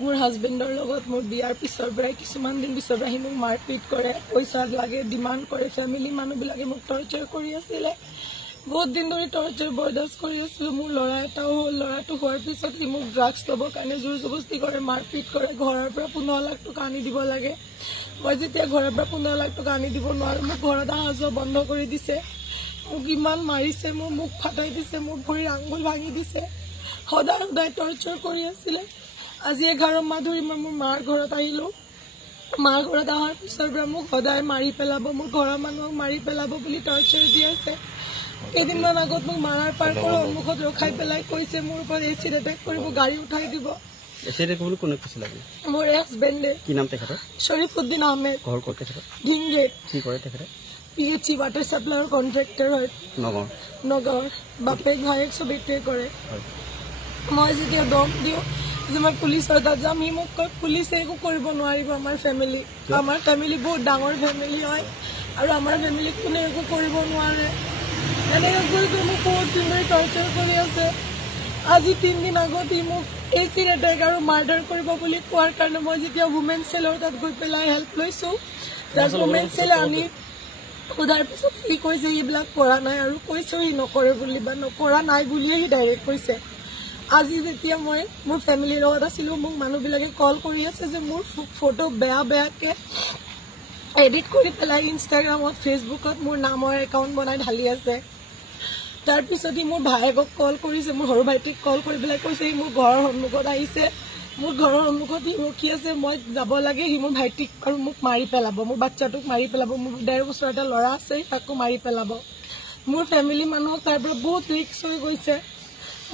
মোৰ হাজবেণ্ডৰ লগত মোৰ বিয়াৰ পিছৰ পৰাই কিছুমান দিন পিছৰ পৰা সি মোক মাৰপিট কৰে, পইচা লাগে, ডিমাণ্ড কৰে। ফেমিলি মানুহবিলাকে মোক টৰ্চাৰ কৰি আছিলে, বহুত দিন ধৰি টৰ্চাৰ বৰদাস্ত কৰি আছিলোঁ। মোৰ ল'ৰা এটাও হ'ল, ল'ৰাটো হোৱাৰ পিছত সি মোক ড্ৰাগছ ল'বৰ কাৰণে জোৰ জবস্তি কৰে, মাৰপিট কৰে। ঘৰৰ পৰা 15 লাখ টকা আনি দিব লাগে। মই যেতিয়া ঘৰৰ পৰা 15 লাখ টকা আনি দিব নোৱাৰোঁ, মোক ঘৰত অহা যোৱা বন্ধ কৰি দিছে। মোক ইমান মাৰিছে, মোৰ মুখ ফাটাই দিছে, মোৰ ভৰিৰ আঙুল ভাঙি দিছে, সদায় সদায় টৰ্চাৰ কৰি আছিলে। আজি 11 মাহ ধৰি মই মোৰ মাৰ ঘৰত আহিলোঁ। মাৰ ঘৰত অহাৰ পিছৰ পৰা মোক সদায় মাৰি পেলাব, মোৰ ঘৰৰ মানুহক মাৰি পেলাব বুলি টৰ্চাৰ দি আছে। কেইদিনমান আগত মোক মাৰাৰ পাৰ্কৰ সন্মুখত ৰখাই পেলাই কৈছে মোৰ ওপৰত এচিড এটেক কৰিব, গাড়ী উঠাই দিব। মোৰ হাজবেণ্ডে। কি নাম তেখেতৰ? শ্বৰীফুদ্দিন আহমেদ। ঘৰ ক'ত তেখেতৰ? ঢিংগেট। কি কৰে তেখেতে? PHC ৱাটাৰ চাপ্লাইৰ কণ্ট্ৰেক্টৰ হয়। নগাঁৱৰ বাপেক ভায়েক চব এইটোৱে কৰে। মই যেতিয়া দম দিওঁ যে মই পুলিচৰ তাত যাম, সি মোক কয় পুলিচে একো কৰিব নোৱাৰিব। আমাৰ ফেমিলি বহুত ডাঙৰ ফেমিলি হয় আৰু আমাৰ ফেমিলিক কোনে একো কৰিব নোৱাৰে। এনেকৈ কৈ মোক বহুত দিন ধৰি টৰ্চাৰ কৰি আছে। আজি 3 দিন আগত সি মোক এচিড এটেক আৰু মাৰ্ডাৰ কৰিব বুলি কোৱাৰ কাৰণে মই যেতিয়া ওমেন চেলৰ তাত গৈ পেলাই হেল্প লৈছোঁ, তাত ওমেন চেলে আনি সোধাৰ পিছত সি কৈছে এইবিলাক কৰা নাই আৰু কৈছেও সি নকৰে বুলি, বা নকৰা নাই বুলিয়ে সি ডাইৰেক্ট কৈছে। আজি যেতিয়া মই মোৰ ফেমিলিৰ লগত আছিলোঁ, মোক মানুহবিলাকে কল কৰি আছে যে মোৰ ফটো বেয়াকৈ এডিট কৰি পেলাই ইনষ্টাগ্ৰামত, ফেচবুকত মোৰ নামৰ একাউণ্ট বনাই ঢালি আছে। তাৰপিছত সি মোৰ ভায়েকক কল কৰিছে, মোৰ সৰু ভাইটিক কল কৰি পেলাই কৈছে সি মোৰ ঘৰৰ সন্মুখত আহিছে, মোৰ ঘৰৰ সন্মুখত সি ৰখি আছে, মই যাব লাগে, সি মোৰ ভাইটিক আৰু মোক মাৰি পেলাব, মোৰ বাচ্চাটোক মাৰি পেলাব, মোৰ 1.5 বছৰ এটা ল'ৰা আছে তাকো মাৰি পেলাব। মোৰ ফেমিলি মানুহক তাৰ পৰা বহুত ৰিক্স হৈ গৈছে।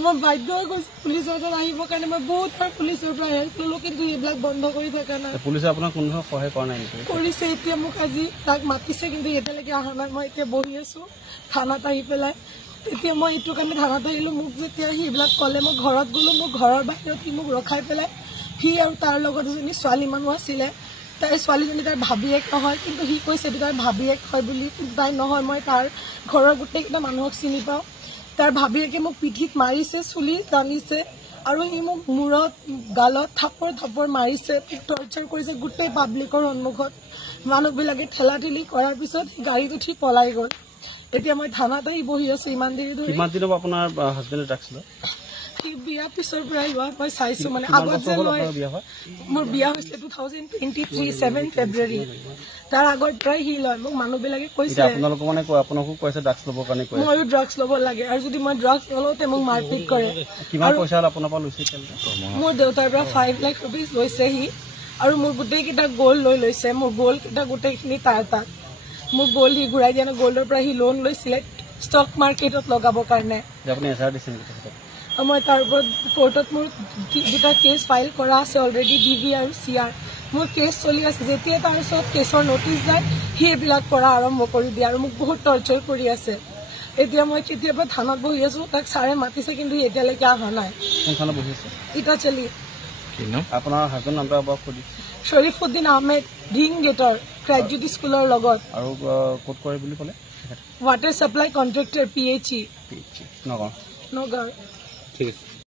মই বাধ্য হৈ গৈছোঁ পুলিচৰ তাত আহিবৰ কাৰণে। মই বহুতবাৰ পুলিচৰ পৰা হেল্প ল'লোঁ, কিন্তু এইবিলাক বন্ধ কৰি থকা নাই। পুলিচে আপোনাক কোনো সহায় কৰা নাই নেকি? কৰিছে। এতিয়া মোক আজি তাক মাতিছে, কিন্তু এতিয়ালৈকে অহা নাই। মই এতিয়া বহি আছোঁ থানাত আহি পেলাই। তেতিয়া মই এইটো কাৰণে থানাত আহিলোঁ। মোক যেতিয়া সেইবিলাক ক'লে মই ঘৰত গ'লোঁ, মোৰ ঘৰৰ বাহিৰত সি মোক ৰখাই পেলাই, সি আৰু তাৰ লগত এজনী ছোৱালী মানুহ আছিলে, তাই ছোৱালীজনী তাইৰ ভাবীয়েক নহয়, কিন্তু সি কৈছে এইটো তাইৰ ভাবীয়েক হয় বুলি, কিন্তু তাই নহয়। মই তাৰ ঘৰৰ গোটেইকেইটা মানুহক চিনি পাওঁ। তাৰ ভাবীয়েকে মোক পিঠিত মাৰিছে, চুলি টানিছে আৰু সি মোক মূৰত গালত থাপৰ মাৰিছে, টৰ্চাৰ কৰিছে গোটেই পাব্লিকৰ সন্মুখত। মানুহবিলাকে ঠেলাঠেলি কৰাৰ পিছত গাড়ীত উঠি পলাই গ'ল। এতিয়া মই থানাত আহি বহি আছোঁ ইমান দেৰি ধৰি। কিমান দিনৰ পৰা আপোনাৰ হাজবেণ্ডে ড্ৰাগছ লয়? সি বিয়াৰ পিছৰ পৰাই লোৱা মই চাইছোঁ। মানে আগত যে মোৰ বিয়া হৈছিলে 2023 7 ফেব্ৰুৱাৰী, তাৰ আগৰ পৰাই সি লয়। মোক মানুহবিলাকে কৈছে আপোনাকো কৈছে ড্ৰাগছ ল'বৰ কাৰণে, ময়ো ড্ৰাগছ ল'ব লাগে, আৰু যদি মই ড্ৰাগছ নলওঁতে মোক মাৰপিট কৰে। কিমান পইচা আপোনাৰ পৰা লৈছে? মোৰ দেউতাৰ পৰা 5 লাখ ৰুপিজ লৈছে সি, আৰু মোৰ গোটেইকেইটা গ'ল্ড লৈ লৈছে। মোৰ গ'ল্ডকেইটা গোটেইখিনি তাৰ তাত। মোৰ গ'ল্ড সি ঘূৰাই দিয়া নাই। গ'ল্ডৰ পৰা সি লোন লৈছিলে ষ্টক মাৰ্কেটত লগাবৰ কাৰণে। মই তাৰ ওপৰত কোৰ্টত মোৰ 2টা কেছ ফাইল কৰা আছে অলৰেডি, DV আৰু CR। মোৰ কেছ চলি আছে। যেতিয়া তাৰ ওচৰত কেছৰ নটিচ যায় সি এইবিলাক কৰা আৰম্ভ কৰি দিয়ে আৰু মোক বহুত টৰ্চাৰ কৰি আছে। এতিয়া মই কেতিয়াবা থানাত বহি আছোঁ, তাক ছাৰে মাতিছে, কিন্তু এতিয়ালৈকে অহা নাই। ইটাচলি। আপোনাৰ হাজবেণ্ড নামটো এবাৰ কৈ দিছে? শ্বৰীফুদ্দিন আহমেদ, ঢিংগেটৰ গ্ৰেজুৱেট স্কুলৰ লগত। আৰু ক'ত কৰে বুলি ক'লে? Water supply contractor, PHC Nagaon. Nagaon. ঠিক আছে।